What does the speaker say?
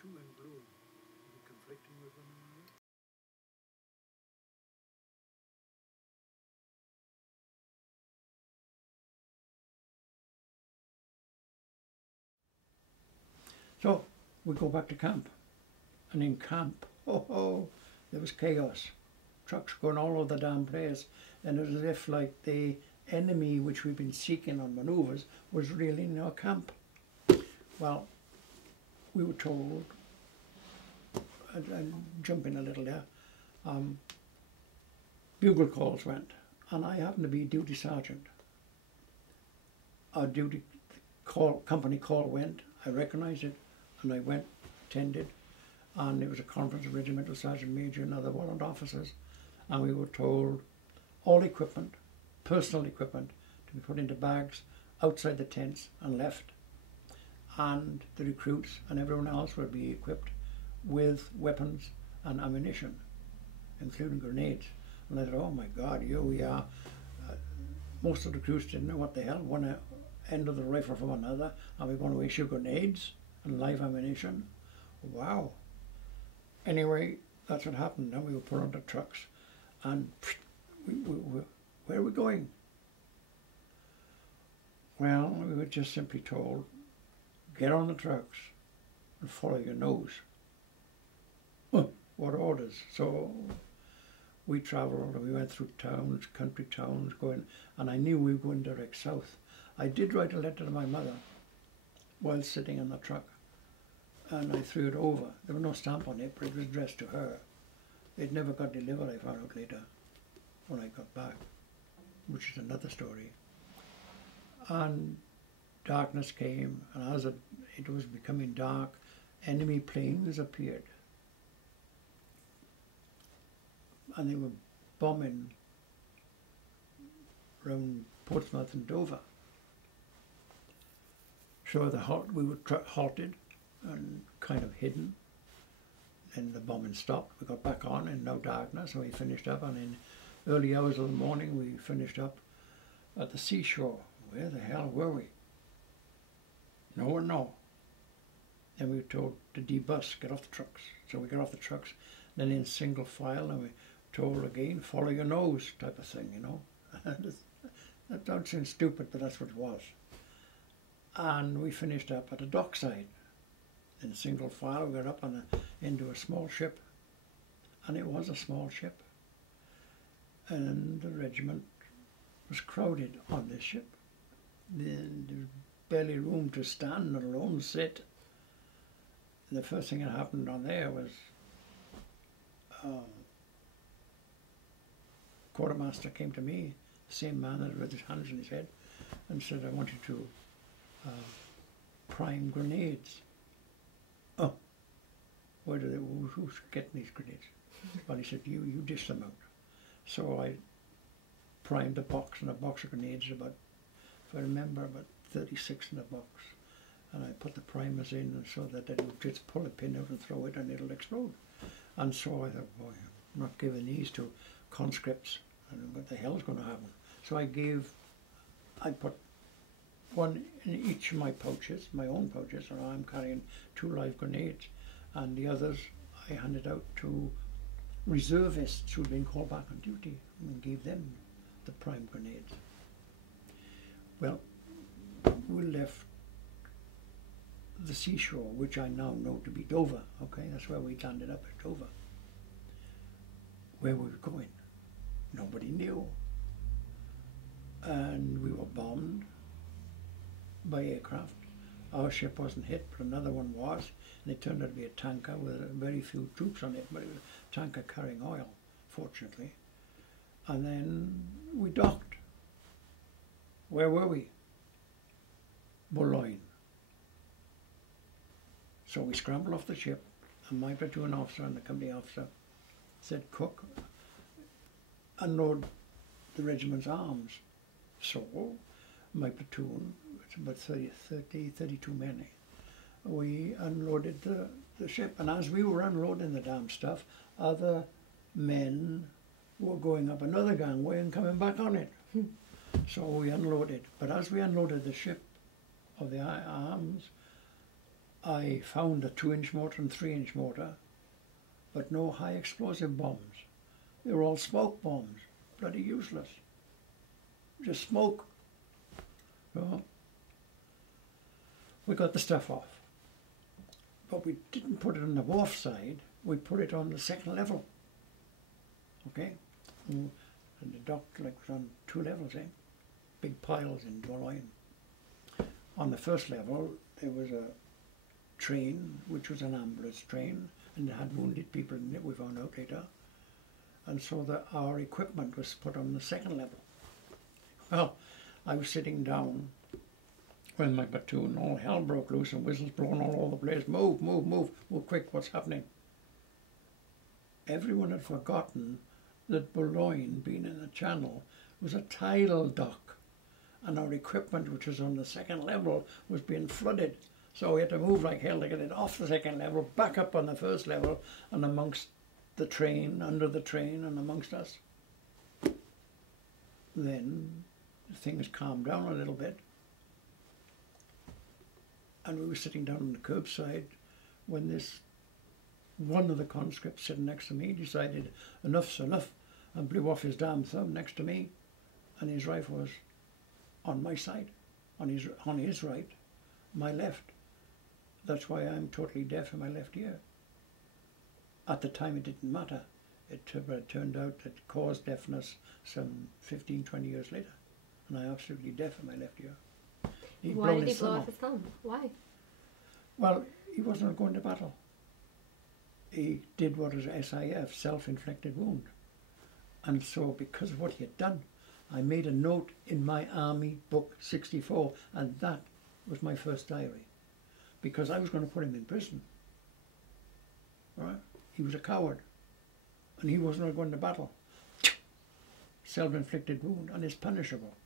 two in blue. Are they conflicting with one another? So we go back to camp, and in camp, there was chaos. Trucks going all over the damn place, and it was as if like the enemy which we've been seeking on manoeuvres was really in our camp. Well, we were told, and jump in a little there, bugle calls went, and I happened to be duty sergeant. Our duty call, company call went, I recognised it, and I went, attended, and it was a conference of regimental sergeant major and other warrant officers, and we were told all equipment, personal equipment, to be put into bags outside the tents and left, and the recruits and everyone else would be equipped with weapons and ammunition, including grenades. And I thought, oh my God, here we are. Most of the recruits didn't know what the hell, one end of the rifle from another, and we're going to issue grenades and live ammunition. Wow. Anyway, that's what happened. Then we were put on the trucks, and where are we going? Well, we were just simply told, get on the trucks and follow your nose. What orders? So we travelled, and we went through towns, country towns, going, and I knew we were going direct south. I did write a letter to my mother while sitting in the truck, and I threw it over. There was no stamp on it, but it was addressed to her. It never got delivered, I found out later, when I got back, which is another story. And darkness came, and as it was becoming dark, enemy planes appeared. And they were bombing around Portsmouth and Dover. So we were halted and kind of hidden. Then the bombing stopped. We got back on in no darkness, and we finished up. And in early hours of the morning, we finished up at the seashore. Where the hell were we? No one know. Then we were told to debus, get off the trucks. So we got off the trucks, then in single file, and we told again, follow your nose type of thing, you know. That don't sound stupid, but that's what it was. And we finished up at a dockside. In single file, we got up into a small ship, and it was a small ship. And the regiment was crowded on this ship. There was barely room to stand, let alone sit. And the first thing that happened on there was quartermaster came to me, the same man that with his hands in his head, and said, I want you to prime grenades. Oh, who's getting these grenades? Well, he said, you dish them out. So I primed a box, and a box of grenades, about, if I remember, about 36 in a box. And I put the primers in, and so that it'll just pull a pin out and throw it, and it'll explode. And so I thought, boy, I'm not giving these to conscripts, and what the hell's going to happen? So I put one in each of my pouches, my own pouches, and I'm carrying 2 live grenades, and the others I handed out to reservists who'd been called back on duty, and gave them the prime grenades. Well, we left the seashore, which I now know to be Dover. Okay, that's where we landed up at Dover. Where we were going, nobody knew. And we were bombed by aircraft. Our ship wasn't hit, but another one was, and it turned out to be a tanker with very few troops on it, but it was a tanker carrying oil, fortunately. And then we docked. Where were we? Bologne. So we scrambled off the ship, and my platoon officer and the company officer said, Cook, unload the regiment's arms. So my platoon, it's about 32 men, we unloaded the ship. And as we were unloading the damn stuff, other men were going up another gangway and coming back on it. So we unloaded. But as we unloaded the ship of the arms, I found a 2-inch mortar and 3-inch mortar, but no high explosive bombs. They were all smoke bombs, bloody useless. Just smoke. So we got the stuff off. But we didn't put it on the wharf side, we put it on the second level. Okay? And the dock like was on 2 levels, big piles in Bologne. On the first level there was a train, which was an ambulance train, and it had wounded people in it, we found out later. And so our equipment was put on the second level. Well, I was sitting down when my platoon, all hell broke loose and whistles blowing all over the place. Move, move, move, move quick, what's happening? Everyone had forgotten that Bologne, being in the channel, was a tidal dock, and our equipment, which was on the second level, was being flooded. So we had to move like hell to get it off the second level, back up on the first level, and amongst the train, under the train, and amongst us. Then things calmed down a little bit, and we were sitting down on the curbside when this one of the conscripts sitting next to me decided enough's enough and blew off his damn thumb next to me, and his rifle was on my side, on his right, my left. That's why I'm totally deaf in my left ear. At the time it didn't matter. It turned out that it caused deafness some 15, 20 years later, and I'm absolutely deaf in my left ear. Why did he blow off his thumb? Why? Well, he wasn't going to battle. He did what is SIF, self-inflicted wound. And so because of what he had done, I made a note in my Army Book 64, and that was my first diary. Because I was going to put him in prison. Right? He was a coward. And he wasn't going to battle. Self-inflicted wound, and it's punishable.